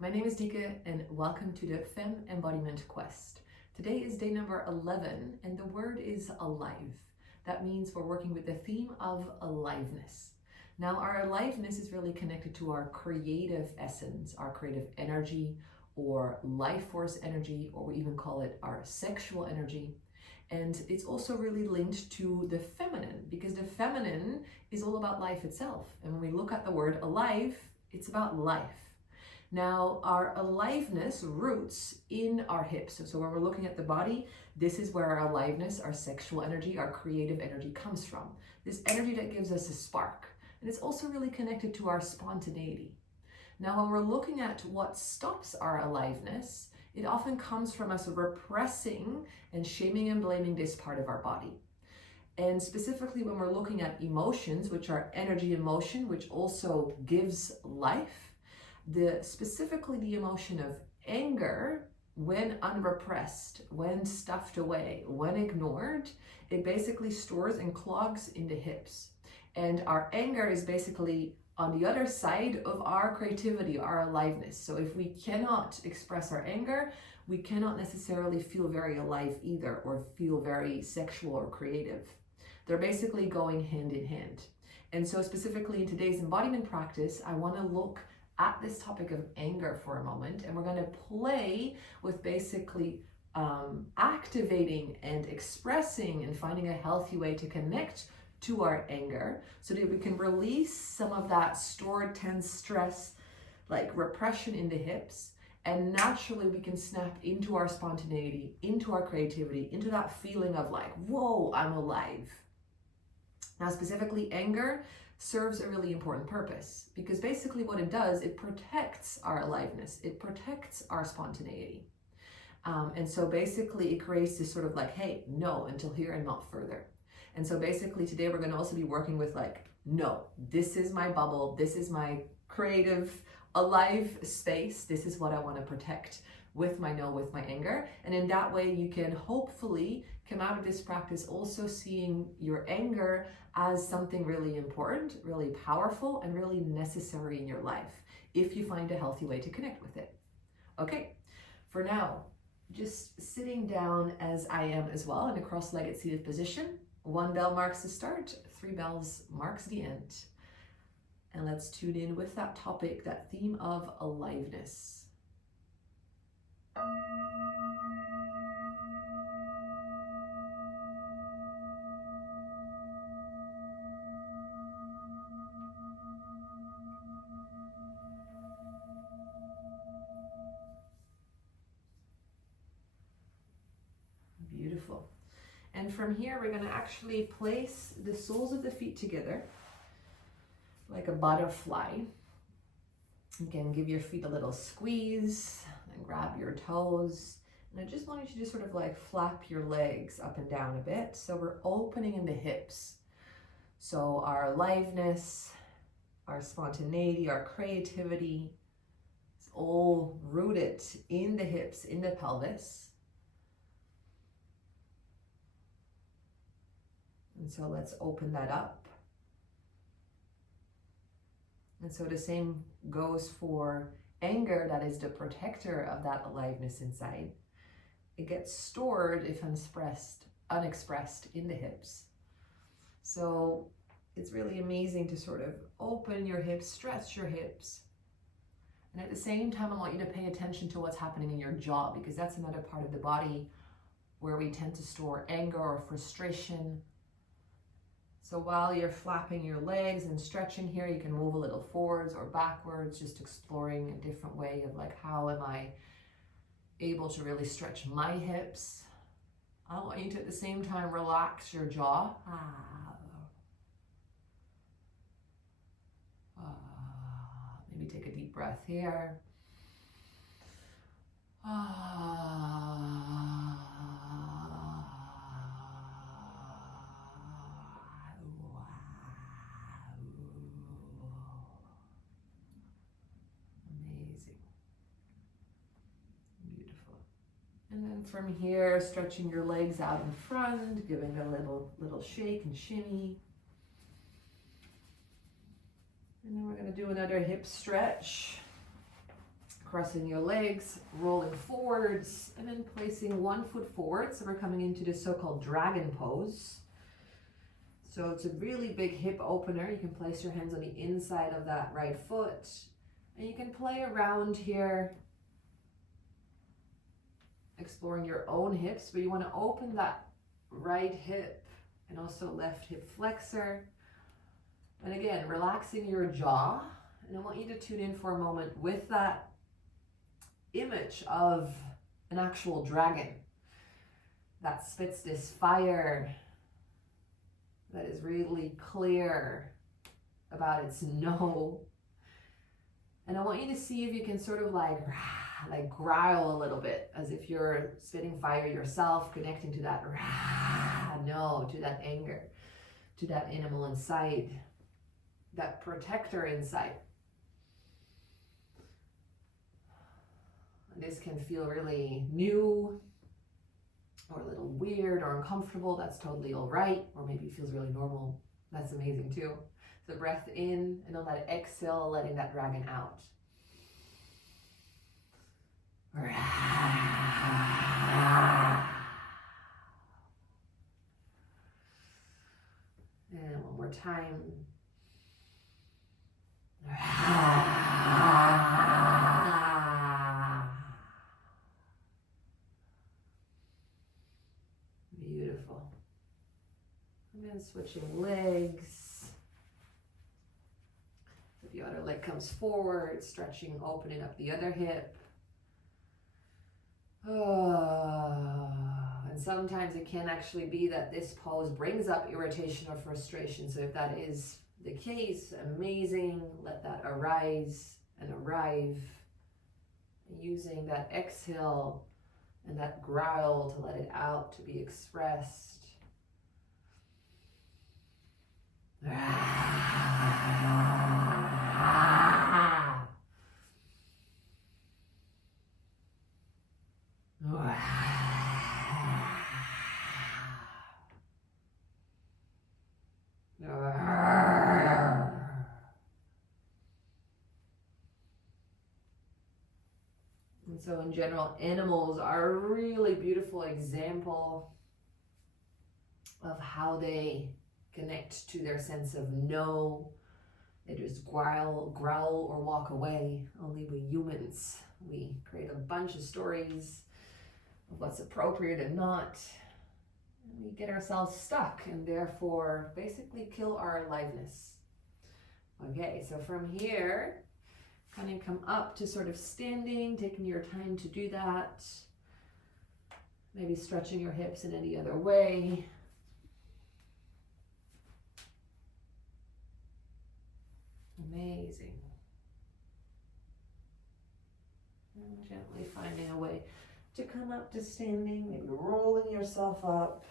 My name is Dika and welcome to the Femme Embodiment Quest. Today is day number 11 and the word is alive. That means we're working with the theme of aliveness. Now our aliveness is really connected to our creative essence, our creative energy or life force energy, or we even call it our sexual energy. And it's also really linked to the feminine because the feminine is all about life itself. And when we look at the word alive, it's about life. Now, our aliveness roots in our hips. So when we're looking at the body, this is where our aliveness, our sexual energy, our creative energy comes from. This energy that gives us a spark. And it's also really connected to our spontaneity. Now, when we're looking at what stops our aliveness, it often comes from us repressing and shaming and blaming this part of our body. And specifically when we're looking at emotions, which are energy and motion, which also gives life, specifically the emotion of anger, when unrepressed, when stuffed away, when ignored, it basically stores and clogs in the hips. And our anger is basically on the other side of our creativity, our aliveness. So if we cannot express our anger, we cannot necessarily feel very alive either, or feel very sexual or creative. They're basically going hand in hand. And so specifically in today's embodiment practice, I want to look at this topic of anger for a moment, and we're going to play with basically activating and expressing and finding a healthy way to connect to our anger so that we can release some of that stored tense stress, like repression in the hips, and naturally we can snap into our spontaneity, into our creativity, into that feeling of like, whoa, I'm alive. Now, specifically anger serves a really important purpose because basically what it does, it protects our aliveness, it protects our spontaneity. And so basically it creates this sort of like, hey, no, until here and not further. And so basically today we're going to also be working with like, no, this is my bubble, this is my creative, alive space, this is what I want to protect with my no, with my anger. And in that way you can hopefully come out of this practice also seeing your anger as something really important, really powerful, and really necessary in your life if you find a healthy way to connect with it. Okay, for now, just sitting down as I am as well in a cross-legged seated position. 1 bell marks the start, 3 bells marks the end. And let's tune in with that topic, that theme of aliveness. Beautiful. And from here, we're going to actually place the soles of the feet together like a butterfly. Again, give your feet a little squeeze and grab your toes. And I just want you to just sort of like flap your legs up and down a bit. So we're opening in the hips. So our aliveness, our spontaneity, our creativity is all rooted in the hips, in the pelvis. And so let's open that up. And so the same goes for anger, that is the protector of that aliveness inside. It gets stored if unexpressed in the hips. So it's really amazing to sort of open your hips, stretch your hips. And at the same time, I want you to pay attention to what's happening in your jaw, because that's another part of the body where we tend to store anger or frustration. So while you're flapping your legs and stretching here, you can move a little forwards or backwards, just exploring a different way of like, how am I able to really stretch my hips? I want you to at the same time relax your jaw. Maybe take a deep breath here. And then from here, stretching your legs out in front, giving a little shake and shimmy. And then we're going to do another hip stretch. crossing your legs, rolling forwards, and then placing one foot forward. So we're coming into the so-called dragon pose. So it's a really big hip opener. You can place your hands on the inside of that right foot, and you can play around here, exploring your own hips, but you want to open that right hip and also left hip flexor. And again, relaxing your jaw. And I want you to tune in for a moment with that image of an actual dragon that spits this fire, that is really clear about its no. And I want you to see if you can sort of like growl a little bit, as if you're spitting fire yourself, connecting to that no, to that anger, to that animal inside, that protector inside. This can feel really new or a little weird or uncomfortable. That's totally all right. Or maybe it feels really normal. That's amazing too. So breath in, and on that exhale, letting that dragon out. And one more time. Beautiful. And then switching legs. So the other leg comes forward, stretching, opening up the other hip. And sometimes it can actually be that this pose brings up irritation or frustration. So if that is the case, amazing. Let that arise and arrive. Using that exhale and that growl to let it out, to be expressed. And so in general, animals are a really beautiful example of how they connect to their sense of no. They just growl or walk away. Only we humans, we create a bunch of stories of what's appropriate and not. And we get ourselves stuck and therefore basically kill our aliveness. Okay, so from here, kind of come up to sort of standing, taking your time to do that. Maybe stretching your hips in any other way. Amazing. And gently finding a way to come up to standing, maybe rolling yourself up.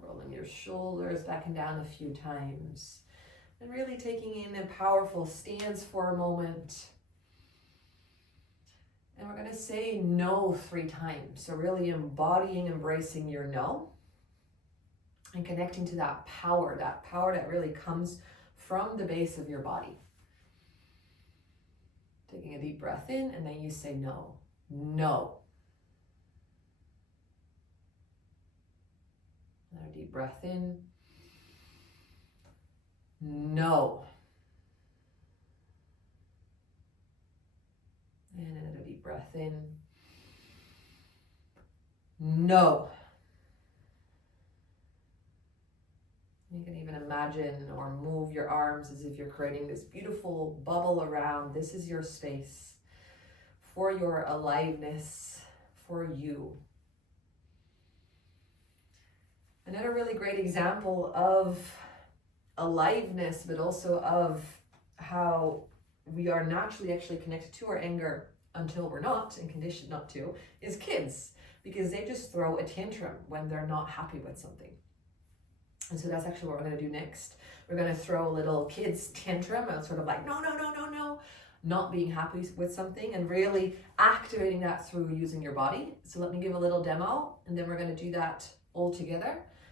Rolling your shoulders back and down a few times. And really taking in a powerful stance for a moment. And we're going to say no 3 times. So really embodying, embracing your no. And connecting to that power that really comes from the base of your body. Taking a deep breath in, and then you say no. No. Another deep breath in. No. And another deep breath in. No. You can even imagine or move your arms as if you're creating this beautiful bubble around. This is your space for your aliveness, for you. Another really great example of aliveness, but also of how we are naturally actually connected to our anger until we're not, and conditioned not to, is kids, because they just throw a tantrum when they're not happy with something. And so that's actually what we're going to do next. We're going to throw a little kid's tantrum, and sort of like, no, not being happy with something, and really activating that through using your body. So let me give a little demo, and then we're going to do that all together.